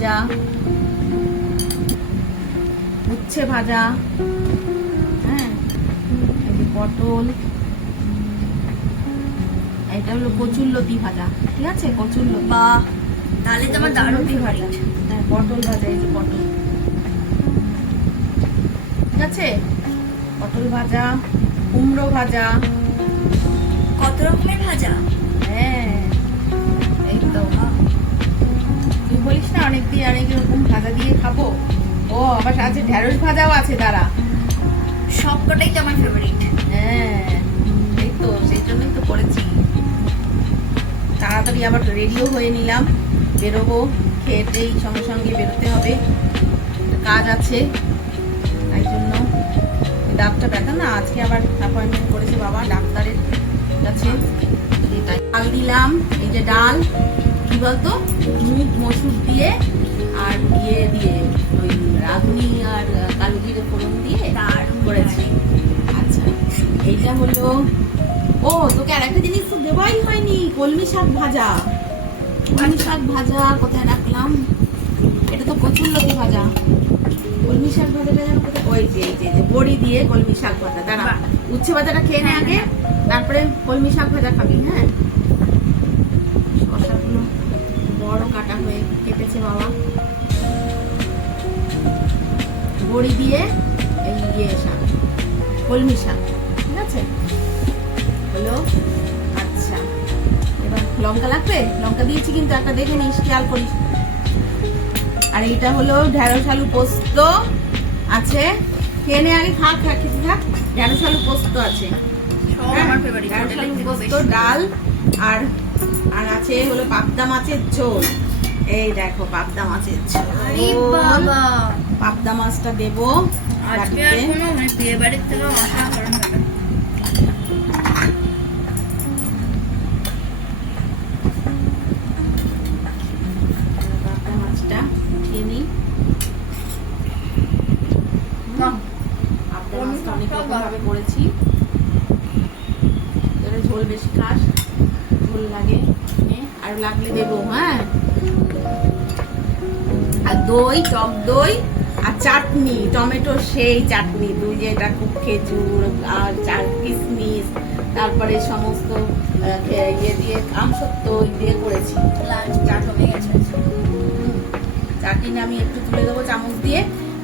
ভাজা, উচ্ছে ভাজা, হ্যাঁ, এই যে পটল, এটা হলো কচুরলতি ভাজা, ঠিক আছে, কচুরলতি। বাহ, তাহলে তো আমার দারুণ ভাজা, হ্যাঁ, পটল ভাজা, এই যে পটল, ঠিক আছে, পটল ভাজা, কুমড়ো ভাজা, কত রকমের ভাজা। হ্যাঁ, এই তো। তুই বলিস না অনেকদিন অনেক রকম ভাজা দিয়ে খাবো। ও আবার আছে ঢেঁড়স ভাজাও আছে, তারা সবকটাই তো আমার ফেভারিট। হ্যাঁ, এই তো সেই জন্যই তো করেছি। তাড়াতাড়ি আবার রেডিও হয়ে নিলাম, বেরোবো, খেয়েটেই সঙ্গে সঙ্গে বেরোতে হবে, কাজ আছে, তাই জন্য। ডাক্তার ব্যথা না, আজকে আবার অ্যাপয়েন্টমেন্ট করেছে বাবা ডাক্তারের কাছে। ডাল দিলাম, এই যে ডাল, কি বলতো, মুগ মসুর দিয়ে আর ইয়ে দিয়ে, ওই রাঁধুনি আর কালো জিরে ফোড়ন দিয়ে দারুণ করেছি। আচ্ছা, এইটা হলো, ও তোকে আর একটা জিনিস তো দেওয়াই হয়নি, কলমি শাক ভাজা। কলমি শাক ভাজা কোথায় রাখলাম, এটা তো কচুরলতি ভাজা। কলমি শাক ভাজাটা যেন কোথায়, ওই যে এই যে বড়ি দিয়ে কলমি শাক ভাজা। দাঁড়া, উচ্ছে ভাজাটা খেয়ে নে আগে, তারপরে কলমি শাক ভাজা খাবি। হ্যাঁ, শসাগুলো বড় কাটা হয়ে কেটেছে বাবা। বড়ি দিয়ে এই ইয়ে শাক, কলমি শাক, ঠিক আছে, হলো। আচ্ছা, এবার লঙ্কা লাগবে, লঙ্কা দিয়েছি কিন্তু একটা, দেখে নিস, খেয়াল করিস। আর এইটা হলো ঢেঁড়স আলু পোস্ত আছে, খেয়ে নে আগে, খা খা, খেতে থাক। ঢেঁড়স আলু পোস্ত আছে, সব আমার ফেভারিট। ঢেঁড়স আলু পোস্ত, ডাল, আর আর আছে হলো পাবদা মাছের ঝোল। এই দেখো পাবদা মাছের ঝোল। আরে বাবা, পাবদা মাছটা দেবো আজকে আর কোনো মানে বিয়ে বাড়ির থেকে অসাধারণ হবে। পাবদা মাছটা খেয়ে নিই। পাবদা মাছটা অনেক রকম ভাবে করেছি, ঝোল বেশি খাস, ঝোল লাগে, আর লাগলে দেবো। হ্যাঁ, আর দই, টক দই, আর চাটনি, টমেটো সেই চাটনি, তুই যেটা খুব, খেজুর আর কিশমিশ, তারপরে সমস্ত ইয়ে দিয়ে, আমসত্ব দিয়ে করেছি। চাটনি আমি একটু তুলে দেবো চামচ দিয়ে,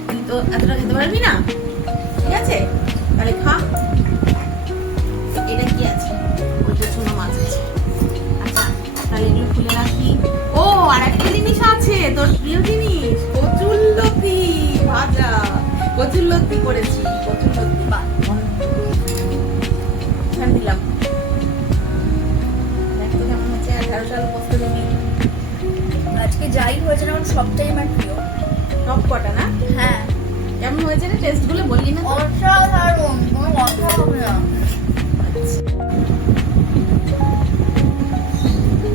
তুই তো এতটা খেতে পারবি না, ঠিক আছে, তাহলে খা। এটা কি আছে, ওইটা চুনো মাছ আছে। আচ্ছা, তাহলে এগুলো খুলে রাখি। ও, আর একটা জিনিস আছে, তোর প্রিয় জিনিস, কচুরলতি ভাজা, কচুরলতি করেছি, কচুরলতি দিলাম। দেখো কেমন হচ্ছে, আর ঢেঁড়স আলু পোস্ত দিবি। আজকে যাই হয়েছে না, আমার সবটাই আমার প্রিয়। সব কটা না? হ্যাঁ, কেমন হয়েছে রে, টেস্ট গুলো বললি না? অসাধারণ, কোনো কথা হবে না।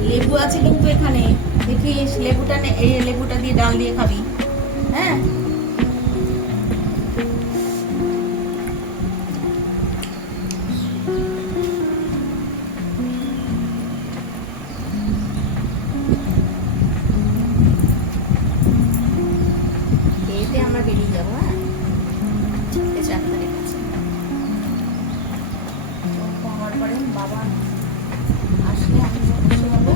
লেবু আছে কিন্তু এখানে, দেখিস, লেবুটা এই লেবুটা দিয়ে ডাল দিয়ে খাবি। হ্যাঁ, এতে আমরা বেরিয়ে যাবো। হ্যাঁ, ডাক্তারের কাছে হওয়ার পরে বাবা আসলে আমি খুশি হবো।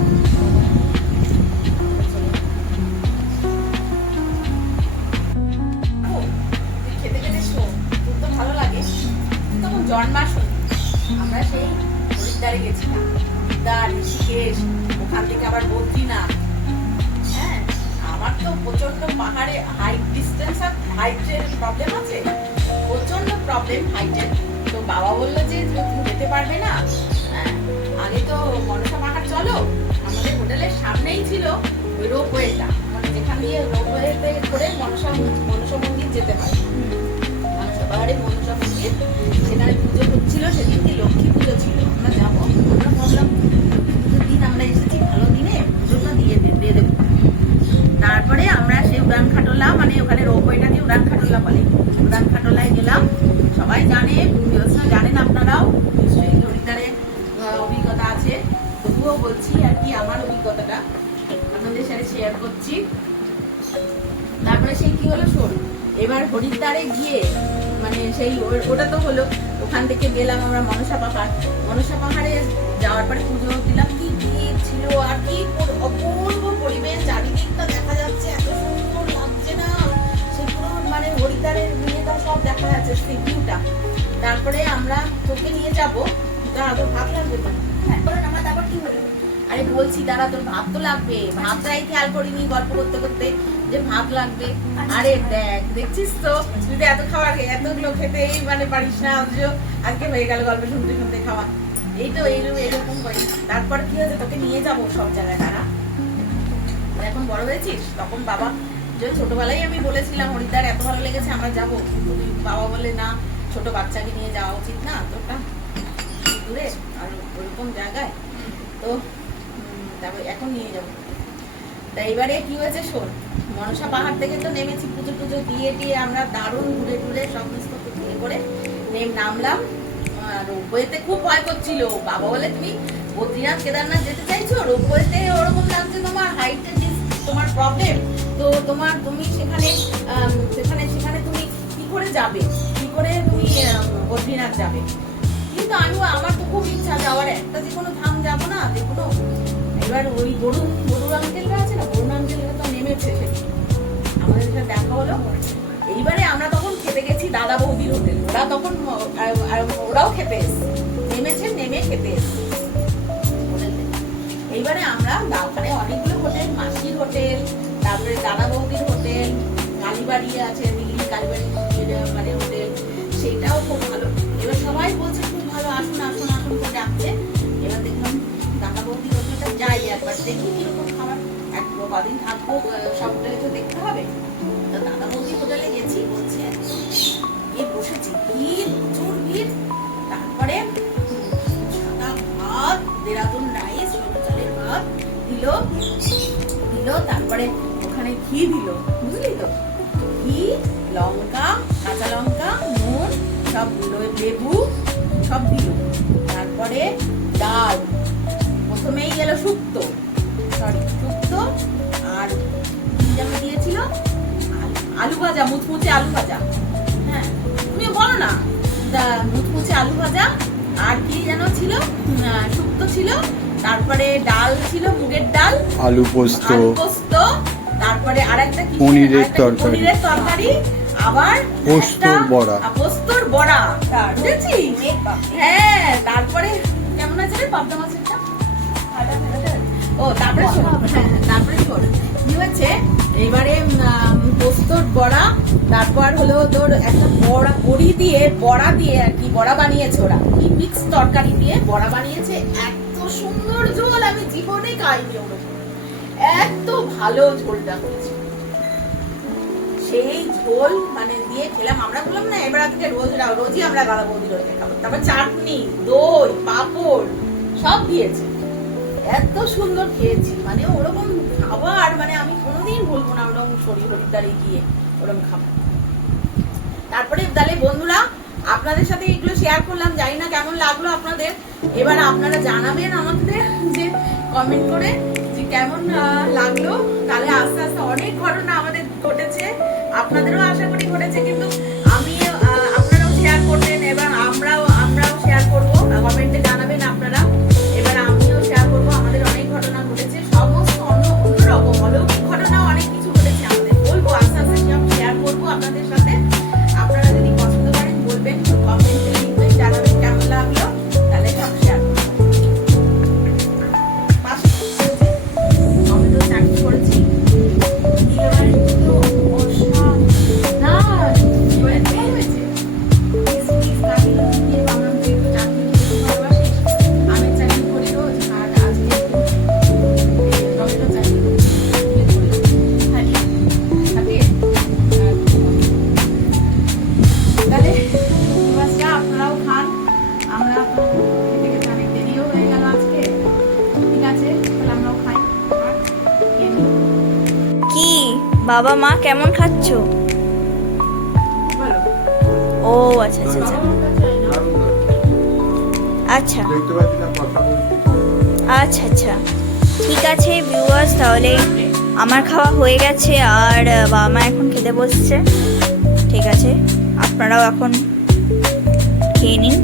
খেতে খেতে শো, তোর তো ভালো লাগে, তখন জন্মাষ্টমী আমরা সেই হরিদ্বারে গেছিলাম, হরিদ্বার, ঋষিকেশ, ওখান থেকে আবার বদ্রীনাথ। হ্যাঁ, আমার তো প্রচন্ড পাহাড়ে হাইট ডিস্টেন্স আর হাইটের প্রবলেম আছে, প্রচন্ড প্রবলেম হাইটের। তো বাবা বললো যে তুমি যেতে পারবে না, হ্যাঁ, আগে তো মনসা পাহাড় চলো, আমাদের হোটেলের সামনেই ছিল ওই রোপওয়েটা, মানে যেখান দিয়ে রোপওয়েতে করে মনসা মন্দির যেতে হয়, মনসা পাহাড়ে মনসা মন্দির, সেখানে পুজো হচ্ছিল, সেদিন কি লক্ষ্মী পুজো ছিল, আমরা যাবো, আমরা ভাবলাম পুজোর দিন আমরা এসেছি, ভালো দিনে পুজোটা দিয়ে দেবো। তারপরে আমরা সেই উড়ান খাটোলা, মানে ওখানে রোপওয়েটাকে উড়ান খাটোলা বলে, উড়ান খাটোলায় গেলাম। সবাই জানে, জানেন আপনারাও নিশ্চয়ই, হরিদ্বারে অভিজ্ঞতা আছে, তবুও বলছি আর কি, আমার অভিজ্ঞতাটা আপনাদের সাথে শেয়ার করছি। তারপরে সেই কি হলো শোন, এবার হরিদ্বারে গিয়ে মানে সেই ওটা তো হলো, ওখান থেকে গেলাম আমরা মনসা পাহাড়। মনসা পাহাড়ে যাওয়ার পরে পুজো দিলাম, কি ভিড় ছিল আর কি অপূর্ব পরিবেশ, চারিদিকটা দেখা যাচ্ছে, এত সুন্দর লাগছে না, সে পুরো মানে হরিদ্বারের মেয়েটা সব দেখা যাচ্ছে সেই ভিউটা। তারপরে আমরা তোকে নিয়ে যাবো, দাঁড়া তোর ভাত লাগবে তো? হ্যাঁ বলো না মা, তারপর কি হলো? আরে বলছি দাঁড়া, তোর ভাত তো লাগবে, ভাতটাই খেয়াল করিনি গল্প করতে করতে যে ভাত লাগবে। আরে দেখ, দেখছিস তো তুই তো এত খাবার এতগুলো খেতেই মানে পারিস না, অথচ আজকে হয়ে গেল গল্প শুনতে শুনতে খাওয়া। এই তো এইরকম করি। তারপর কি হয়েছে, তোকে নিয়ে যাবো সব জায়গায়। তারা এখন বড় হয়েছিস, তখন বাবা যে ছোটবেলায় আমি বলেছিলাম হরিদ্বার এত ভালো লেগেছে আমরা যাবো, কিন্তু বাবা বলে না, ছোট বাচ্চাকে নিয়ে যাওয়া উচিত না তোরটা দূরে আর ওরকম জায়গায়, তো তারপর এখন নিয়ে যাবো। তা এবারে কি হয়েছে শোন, মনসা পাহাড় থেকে তো নেমেছি, পুজো টুজো দিয়ে দিয়ে আমরা দারুণ ঘুরে ঘুরে সমস্ত ইয়ে করে নামলাম। রোপওয়েতে খুব ভয় করছিল, বাবা বলে তুমি বদ্রীনাথ কেদারনাথ যেতে চাইছো, রোপওয়েতে ওরকম লাগছে, তোমার হাইটের তোমার প্রবলেম, তো তুমি সেখানে সেখানে তুমি কি করে যাবে, কি করে তুমি বদ্রীনাথ যাবে? কিন্তু আমার তো খুব ইচ্ছা যাওয়ার, একটা যে কোনো ধাম যাবো না যে কোনো। এবার ওই বরুণ আঙ্কেলরা আছে না, বরুণ আঙ্কেলরা তো নেমেছে সেদিন, আমাদের সাথে দেখা হলো। এইবারে আমরা তখন খেতে গেছি দাদা বৌদির হোটেল, ওরা তখন ওরাও খেতে এসছে, নেমে খেতে এসছে হোটেল থেকে। এইবারে আমরা ওখানে অনেকগুলো হোটেল, মাসির হোটেল, তারপরে দাদা বৌদির হোটেল, কালীবাড়ি আছে দিল্লি কালীবাড়ি মানে হোটেল, সেটাও খুব ভালো। এবার সবাই বলছে খুব ভালো, আসুন আসুন আসুন করে ডাকছে। এবার দেখলাম দাদা বৌদির হোটেলটা যাই একবার দেখি কিরকম খাবার, কদিন থাকবো সবটাই তো দেখতে হবে। তো দাদা বৌদি হোটেলে গেছি, বলছে বসেছি, ভিড় প্রচুর ভিড়। তারপরে সাদা ভাত, দেরাদুন রাইস, ছোট চালের ভাত দিল, তারপরে ওখানে ঘি দিল, বুঝলি তো, ঘি, লঙ্কা, কাঁচা লঙ্কা, নুন সব দিল, লেবু সব দিল। তারপরে ডাল, প্রথমেই গেল শুক্তো, আর কি যেন দিয়েছিল, আলু ভাজা, মুচমুচে আলু ভাজা। হ্যাঁ তুমি বলো না, মুচমুচে আলু ভাজা, আর কি যেন ছিল, শুক্তো ছিল, তারপরে ডাল ছিল, মুগের ডাল, আলু পোস্ত, তারপরে আরেকটা কি পনিরের তরকারি, আবার পোস্তর বড়া, বুঝেছিস? হ্যাঁ, তারপরে কেমন আছে রে পাবদা মাছেরটা? ও তারপরে শোন কি হয়েছে, এইবারে পোস্তর বড়া, তারপর হলো তোর একটা বড়া দিয়ে আর কি বড়া বানিয়েছে ওরা, কি মিক্স তরকারি দিয়ে বড়া বানিয়েছে, এত সুন্দর ঝোল আমি জীবনে খাইনি ওরকম, এত ভালো ঝোলটা হয়েছে। সেই ঝোল মানে দিয়ে খেলাম, আমরা বললাম না এবার থেকে রোজই আমরা দাদা বৌদির হোটেলে খাবো। তারপর চাটনি, দই, পাঁপড় সব দিয়েছে, এত সুন্দর খেয়েছি, মানে ওরকম খাবার মানে আমি কোনোদিন বলবো না ওরকম হরিদ্বারে গিয়ে ওরকম খাবার। তারপরে তাহলে বন্ধুরা আপনাদের সাথে এগুলো শেয়ার করলাম, জানি না কেমন লাগলো আপনাদের, এবার আপনারা জানাবেন আমাদের যে কমেন্ট করে যে কেমন লাগলো। তাহলে আস্তে আস্তে অনেক ঘটনা আমাদের ঘটেছে, আপনাদেরও আশা করি ঘটেছে, কিন্তু আপনারাও শেয়ার করবেন, এবার আমরাও শেয়ার করবো, কমেন্টে জানাবেন আপনারা। এবার আমিও শেয়ার করবো, আমাদের অনেক ঘটনা ঘটেছে, সমস্ত অন্যরকম অলৌকিক ঘটনা অনেক কিছু ঘটেছে আমাদের, বলবো আস্তে আস্তে সব শেয়ার করবো আপনাদের সাথে। আপনারা যদি পছন্দ করেন বলবেন, কমেন্টে লিখবেন, জানাবেন কেমন লাগলো, তাহলে সব শেয়ার করবো। টমেটো চাটনি করেছি, বাবা মা কেমন খাচ্ছ? ও আচ্ছা আচ্ছা আচ্ছা আচ্ছা আচ্ছা আচ্ছা ঠিক আছে ভিউয়ার্স, তাহলে আমার খাওয়া হয়ে গেছে আর বাবা মা এখন খেতে বসছে। ঠিক আছে, আপনারাও এখন খেয়ে নিন।